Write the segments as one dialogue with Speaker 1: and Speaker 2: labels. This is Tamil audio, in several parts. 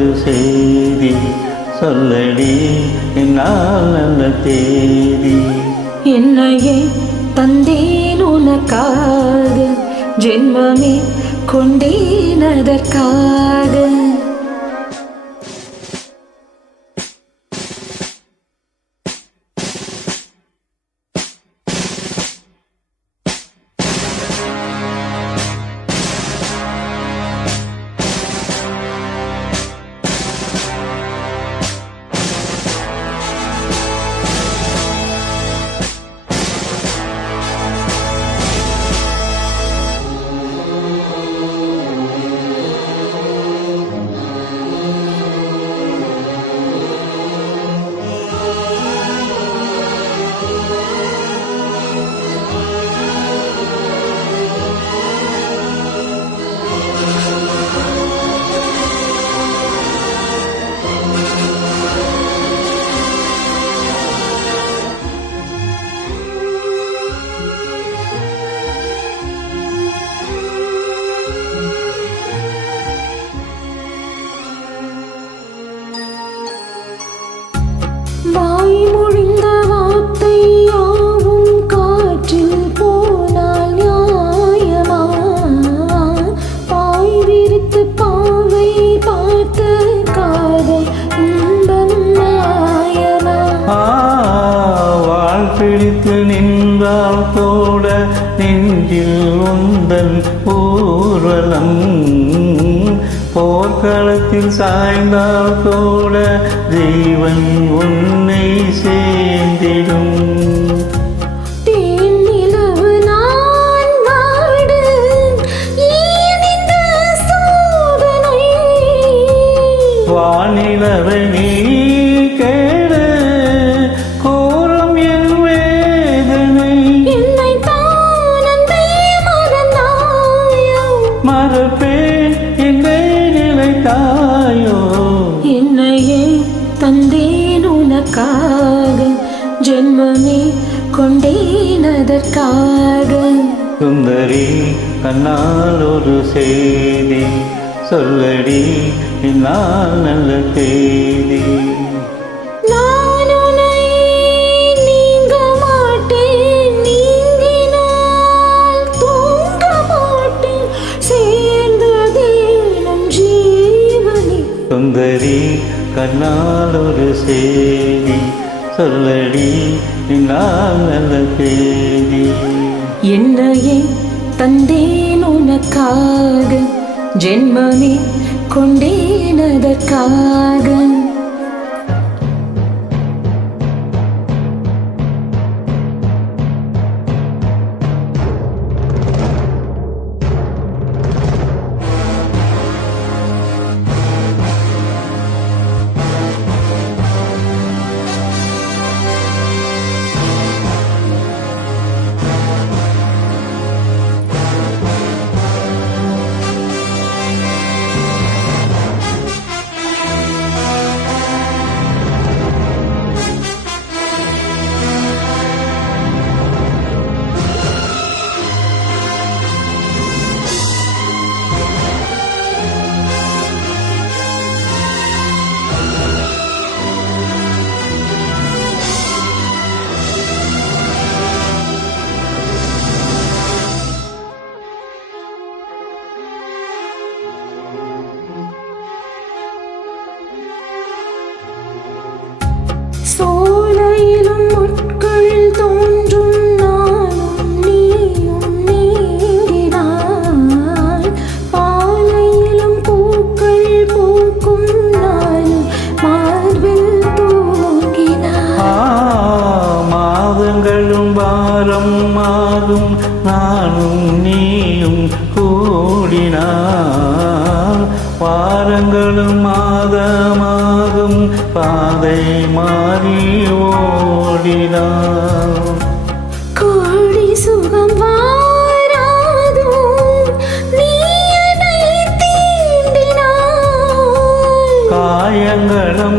Speaker 1: ஒரு செய்தி சொல்லடி. என்னால் நல்ல தேதி.
Speaker 2: என்னையே தந்தேன் உனக்காக. ஜென்மமே கொண்டேன் அதற்காக. காற்றில் போனால் நியாயமா? பாய் விரித்து பாவை பார்த்த காதல் இன்பம் மாயமா?
Speaker 1: வாழ் பிடித்து நின்றால் தோட நெஞ்சில் உந்தன் ஊர்வலம். போர்க்களத்தில் சாய்ந்தால் கூட ஜீவன் உன்னை
Speaker 2: சேர்ந்தே தந்தேன் உனக்காக. ஜென்மமே கொண்டேன் அதற்காக.
Speaker 1: சுந்தரி கண்ணால் ஒரு செய்தி. சொல்லடி என்னால் நல்ல
Speaker 2: ஜீவனே.
Speaker 1: சுந்தரி கண்ணால் ஒரு செய்தி சொல்லடி என்னால் நல்ல தேதி.
Speaker 2: என்னையே தந்தேன் உனக்காக ஜென்மமே
Speaker 1: கொண்டேனதற்காக மாதமாகும் பாதை மாறி ஓடினான்.
Speaker 2: கோடி சுகம் வாராதோ
Speaker 1: காயங்களும்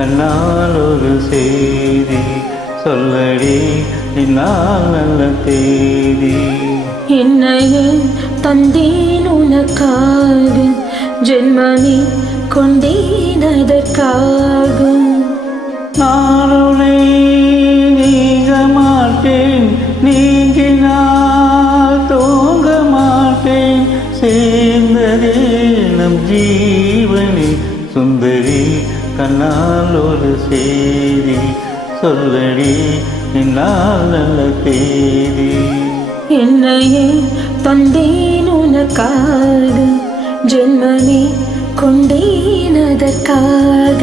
Speaker 1: கண்ணால் ஒரு செய்தி. சொல்லடி இந்நாள் நல்ல தேதி.
Speaker 2: என்னையே தந்தேன் உனக்காக ஜென்மமே கொண்டேன் அதற்காக.
Speaker 1: நானுனை நீங்க மாட்டேன் நீங்கினால் தூங்க மாட்டேன் சேர்ந்ததே நம் ஜீவனி. சுந்தரி கண்ணால் ஒரு செய்தி. சொல்லடி இந்நாள் நல்ல செய்தி.
Speaker 2: என்னையே தந்தேன் உனக்காக ஜென்மமே கொண்டேன் அதற்காக.